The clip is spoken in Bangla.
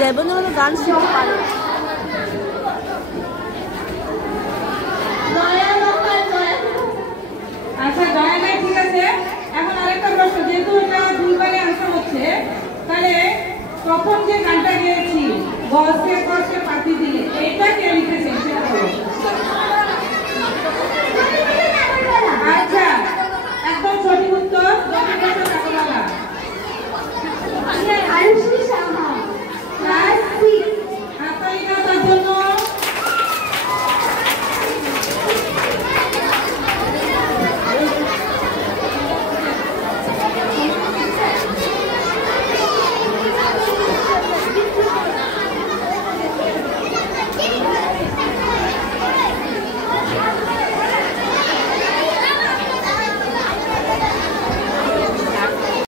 দেবনগর গান শিখতে পারে। আচ্ছা জয়া নাই, ঠিক আছে। এখন আরেকটা প্রশ্ন, যেহেতু এটা দুইবারে আনসার হচ্ছে, তাহলে প্রথম যে গানটা গেয়েছি গসে